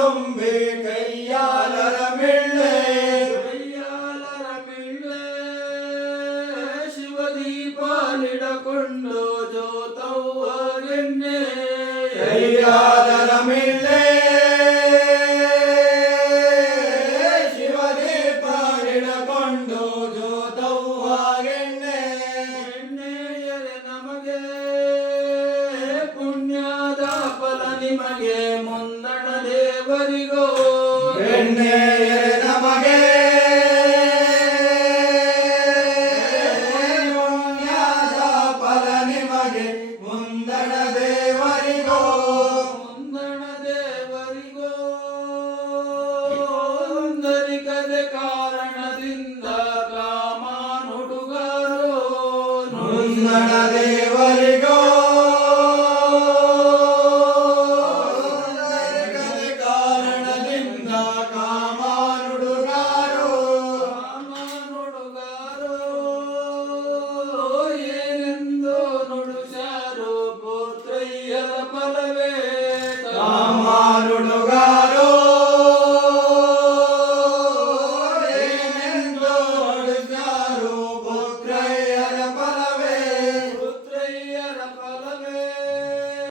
ತುಂಬಿ ಕೈಯಾಲರ ಮಿಳ್ಳೆ. ಕೈಯಾಲರ ಮಿಳ್ಳೆ. ಶಿವದೀಪ ನಿಡಕೊಂಡು ಜೋತವ್ವರೆನ್ನೆ ಕೈಯಾಲರ ಮಿಳ್ಳೆ. ಶಿವದೀಪ ನಿಡಕೊಂಡು ಜೋತವ್ವಗೆಣ್ಣೆ ಎಣ್ಣೆಯರೆ ನಮಗೆ ಪುಣ್ಯದ ಫಲ ನಿಮಗೆ ಮುಂದೆ ದೇವರಿಗೋ ಎಣ್ಣೆಯರೆ ನಮಗೆ. ಪುಣ್ಯದ ಫಲ ನಿಮಗೆ ಮುಂದಣ ದೇವರಿಗೋ. ಮುಂದಣ ದೇವರಿಗೋ. ಒಂದರಿಕದ ಕಾರಣದಿಂದ ಕಾಮಾನುಡುಗರೋ. ಮುಂದಣ ದೇವರಿಗೋ